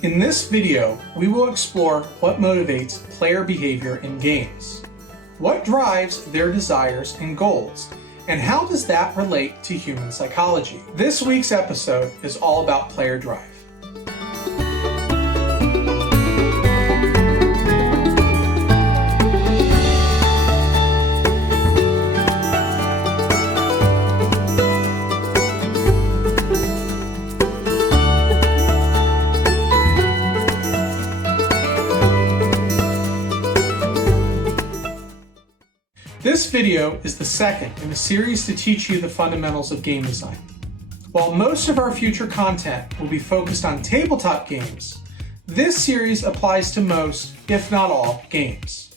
In this video, we will explore what motivates player behavior in games, what drives their desires and goals, and how does that relate to human psychology. This week's episode is all about player drive. This video is the second in a series to teach you the fundamentals of game design. While most of our future content will be focused on tabletop games, this series applies to most, if not all, games.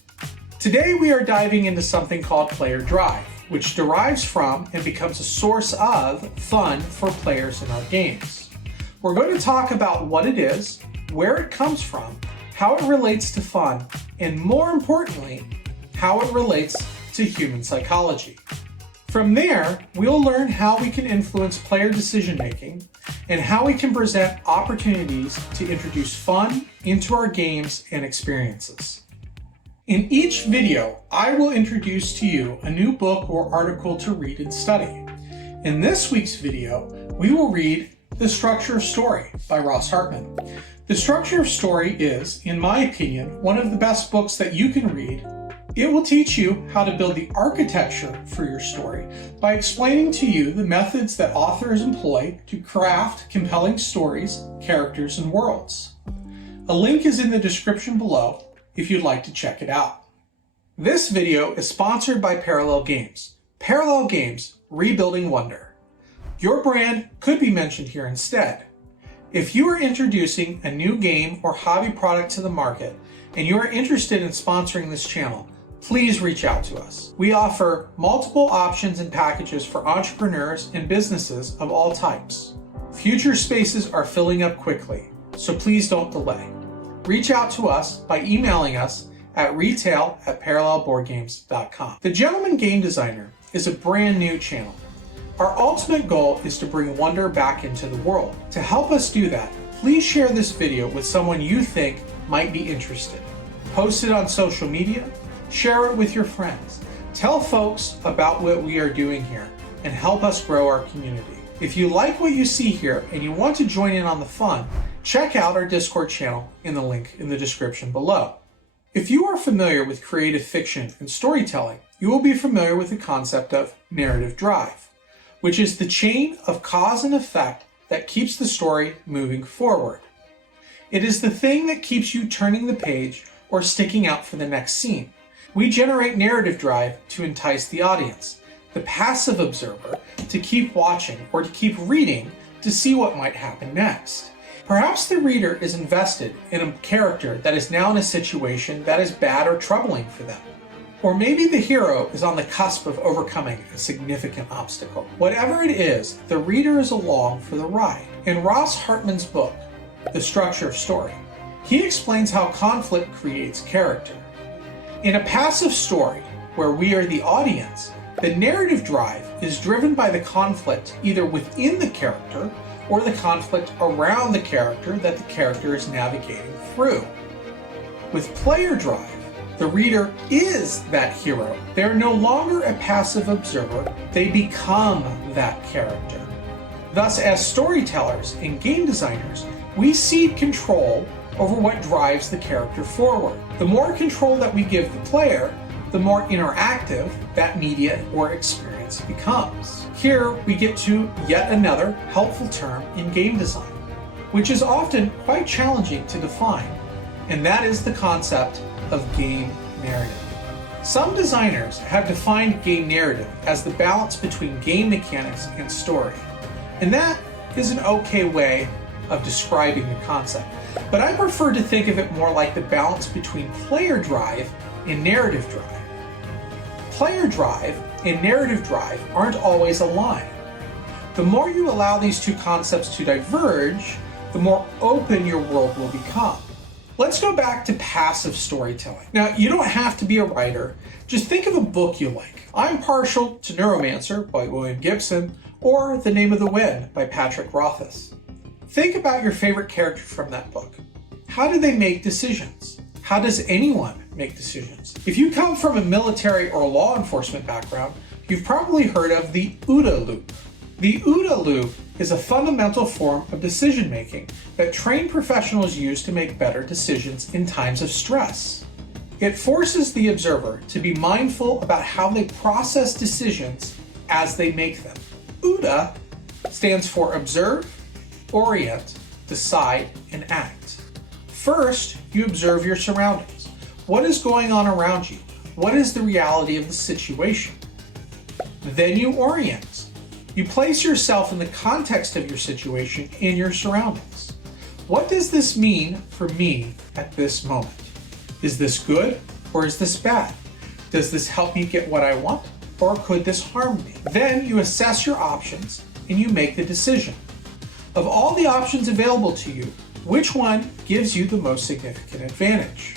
Today we are diving into something called player drive, which derives from and becomes a source of fun for players in our games. We're going to talk about what it is, where it comes from, how it relates to fun, and more importantly, how it relates to human psychology. From there, we'll learn how we can influence player decision making and how we can present opportunities to introduce fun into our games and experiences. In each video, I will introduce to you a new book or article to read and study. In this week's video, we will read The Structure of Story by Ross Hartman. The Structure of Story is, in my opinion, one of the best books that you can read. It will teach you how to build the architecture for your story by explaining to you the methods that authors employ to craft compelling stories, characters, and worlds. A link is in the description below if you'd like to check it out. This video is sponsored by Parallel Games. Parallel Games, Rebuilding Wonder. Your brand could be mentioned here instead. If you are introducing a new game or hobby product to the market and you are interested in sponsoring this channel, please reach out to us. We offer multiple options and packages for entrepreneurs and businesses of all types. Future spaces are filling up quickly, so please don't delay. Reach out to us by emailing us at retail@parallelboardgames.com. The Gentleman Game Designer is a brand new channel. Our ultimate goal is to bring wonder back into the world. To help us do that, please share this video with someone you think might be interested. Post it on social media, share it with your friends. Tell folks about what we are doing here and help us grow our community. If you like what you see here and you want to join in on the fun, check out our Discord channel in the link in the description below. If you are familiar with creative fiction and storytelling, you will be familiar with the concept of narrative drive, which is the chain of cause and effect that keeps the story moving forward. It is the thing that keeps you turning the page or sticking out for the next scene. We generate narrative drive to entice the audience, the passive observer to keep watching or to keep reading to see what might happen next. Perhaps the reader is invested in a character that is now in a situation that is bad or troubling for them. Or maybe the hero is on the cusp of overcoming a significant obstacle. Whatever it is, the reader is along for the ride. In Ross Hartman's book, The Structure of Story, he explains how conflict creates character. In a passive story, where we are the audience, the narrative drive is driven by the conflict either within the character or the conflict around the character that the character is navigating through. With player drive, the reader is that hero. They are no longer a passive observer, they become that character. Thus, as storytellers and game designers, we cede control over what drives the character forward. The more control that we give the player, the more interactive that media or experience becomes. Here we get to yet another helpful term in game design, which is often quite challenging to define, and that is the concept of game narrative. Some designers have defined game narrative as the balance between game mechanics and story, and that is an okay way of describing the concept. But I prefer to think of it more like the balance between player drive and narrative drive. Player drive and narrative drive aren't always aligned. The more you allow these two concepts to diverge, the more open your world will become. Let's go back to passive storytelling. Now, you don't have to be a writer. Just think of a book you like. I'm partial to Neuromancer by William Gibson or The Name of the Wind by Patrick Rothfuss. Think about your favorite character from that book. How do they make decisions? How does anyone make decisions? If you come from a military or law enforcement background, you've probably heard of the OODA loop. The OODA loop is a fundamental form of decision making that trained professionals use to make better decisions in times of stress. It forces the observer to be mindful about how they process decisions as they make them. OODA stands for observe, orient, decide, and act. First, you observe your surroundings. What is going on around you? What is the reality of the situation? Then you orient. You place yourself in the context of your situation and your surroundings. What does this mean for me at this moment? Is this good or is this bad? Does this help me get what I want or could this harm me? Then you assess your options and you make the decision. Of all the options available to you, which one gives you the most significant advantage?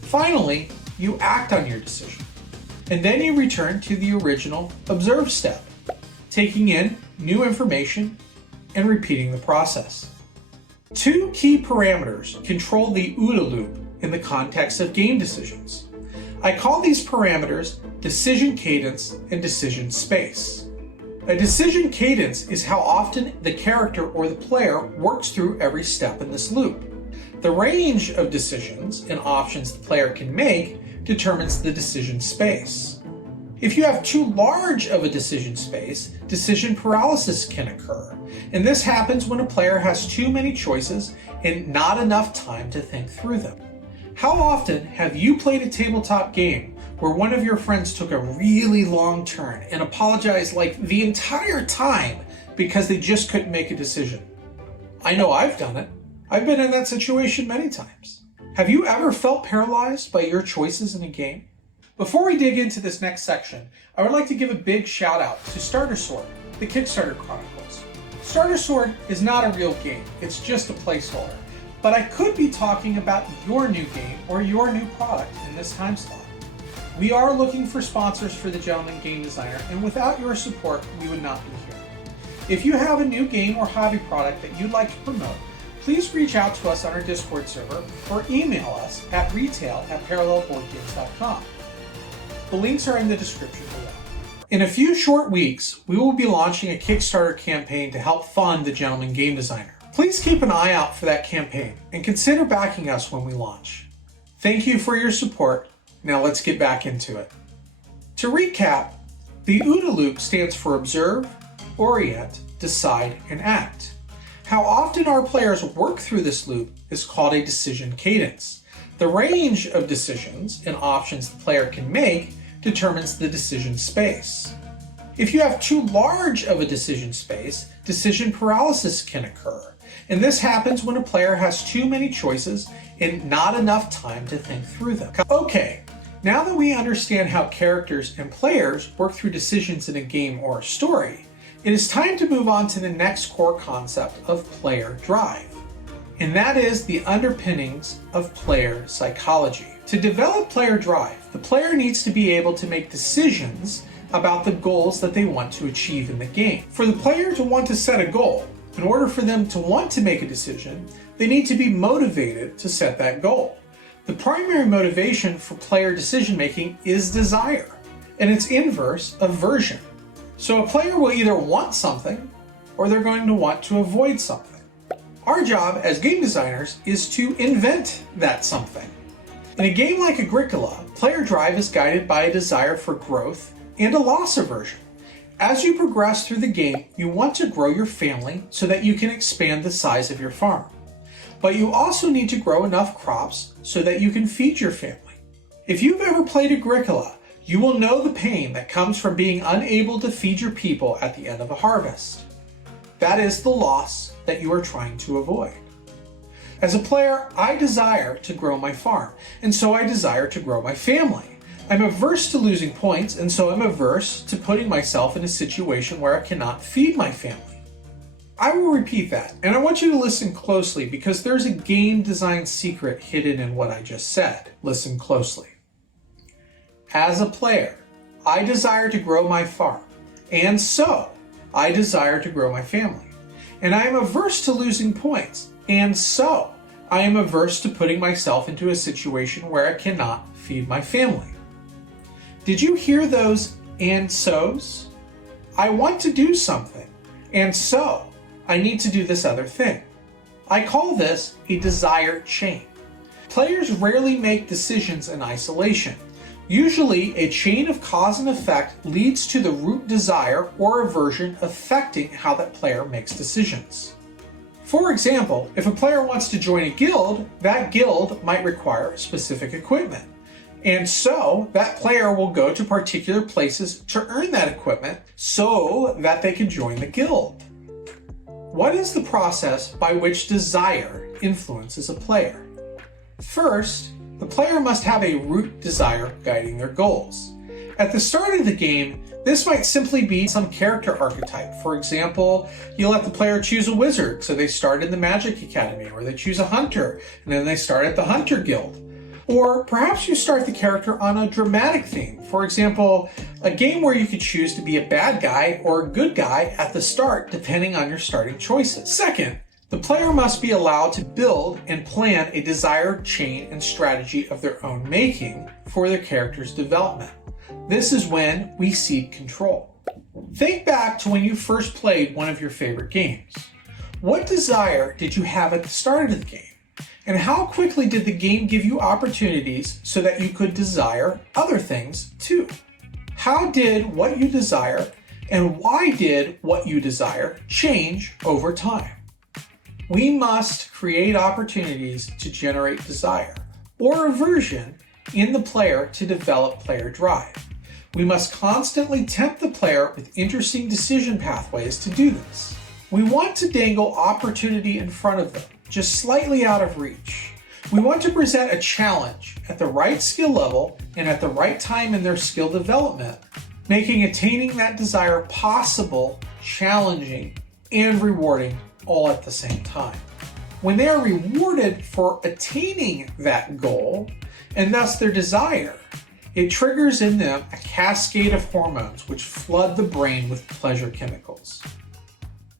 Finally, you act on your decision. And then you return to the original observe step, taking in new information and repeating the process. Two key parameters control the OODA loop in the context of game decisions. I call these parameters decision cadence and decision space. A decision cadence is how often the character or the player works through every step in this loop. The range of decisions and options the player can make determines the decision space. If you have too large of a decision space, decision paralysis can occur, and this happens when a player has too many choices and not enough time to think through them. How often have you played a tabletop game where one of your friends took a really long turn and apologized like the entire time because they just couldn't make a decision? I know I've done it. I've been in that situation many times. Have you ever felt paralyzed by your choices in a game? Before we dig into this next section, I would like to give a big shout out to StarterSword, the Kickstarter Chronicles. StarterSword is not a real game, it's just a placeholder. But I could be talking about your new game or your new product in this time slot. We are looking for sponsors for the Gentleman Game Designer, and without your support, we would not be here. If you have a new game or hobby product that you'd like to promote, please reach out to us on our Discord server or email us at retail@parallelboardgames.com. The links are in the description below. In a few short weeks, we will be launching a Kickstarter campaign to help fund the Gentleman Game Designer. Please keep an eye out for that campaign and consider backing us when we launch. Thank you for your support. Now let's get back into it. To recap, the OODA loop stands for observe, orient, decide, and act. How often our players work through this loop is called a decision cadence. The range of decisions and options the player can make determines the decision space. If you have too large of a decision space, decision paralysis can occur, and this happens when a player has too many choices and not enough time to think through them. Okay, now that we understand how characters and players work through decisions in a game or a story, it is time to move on to the next core concept of player drive, and that is the underpinnings of player psychology. To develop player drive, the player needs to be able to make decisions about the goals that they want to achieve in the game. For the player to want to set a goal, in order for them to want to make a decision, they need to be motivated to set that goal. The primary motivation for player decision making is desire, and its inverse, aversion. So a player will either want something or they're going to want to avoid something. Our job as game designers is to invent that something. In a game like Agricola, player drive is guided by a desire for growth and a loss aversion. As you progress through the game, you want to grow your family so that you can expand the size of your farm. But you also need to grow enough crops so that you can feed your family. If you've ever played Agricola, you will know the pain that comes from being unable to feed your people at the end of a harvest. That is the loss that you are trying to avoid. As a player, I desire to grow my farm, and so I desire to grow my family. I'm averse to losing points, and so I'm averse to putting myself in a situation where I cannot feed my family. I will repeat that, and I want you to listen closely because there's a game design secret hidden in what I just said. Listen closely. As a player, I desire to grow my farm, and so I desire to grow my family. And I am averse to losing points, and so I am averse to putting myself into a situation where I cannot feed my family. Did you hear those and so's? I want to do something, and so I need to do this other thing. I call this a desire chain. Players rarely make decisions in isolation. Usually, a chain of cause and effect leads to the root desire or aversion affecting how that player makes decisions. For example, if a player wants to join a guild, that guild might require specific equipment. And so, that player will go to particular places to earn that equipment so that they can join the guild. What is the process by which desire influences a player? First, the player must have a root desire guiding their goals. At the start of the game, this might simply be some character archetype. For example, you let the player choose a wizard, so they start in the Magic Academy, or they choose a hunter, and then they start at the Hunter Guild. Or perhaps you start the character on a dramatic theme. For example, a game where you could choose to be a bad guy or a good guy at the start, depending on your starting choices. Second, the player must be allowed to build and plan a desired chain and strategy of their own making for their character's development. This is when we seek control. Think back to when you first played one of your favorite games. What desire did you have at the start of the game? And how quickly did the game give you opportunities so that you could desire other things too? How did what you desire and why did what you desire change over time? We must create opportunities to generate desire or aversion in the player to develop player drive. We must constantly tempt the player with interesting decision pathways to do this. We want to dangle opportunity in front of them, just slightly out of reach. We want to present a challenge at the right skill level and at the right time in their skill development, making attaining that desire possible, challenging, and rewarding all at the same time. When they are rewarded for attaining that goal, and thus their desire, it triggers in them a cascade of hormones which flood the brain with pleasure chemicals.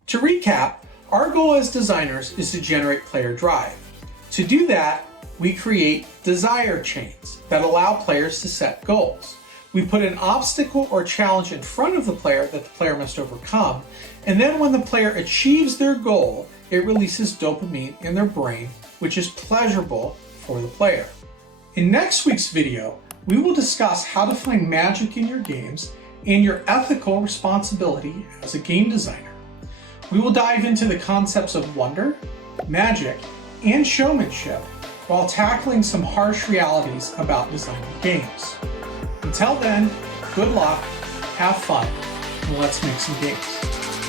To recap, our goal as designers is to generate player drive. To do that, we create desire chains that allow players to set goals. We put an obstacle or challenge in front of the player that the player must overcome, and then when the player achieves their goal, it releases dopamine in their brain, which is pleasurable for the player. In next week's video, we will discuss how to find magic in your games and your ethical responsibility as a game designer. We will dive into the concepts of wonder, magic, and showmanship while tackling some harsh realities about designing games. Until then, good luck, have fun, and let's make some games.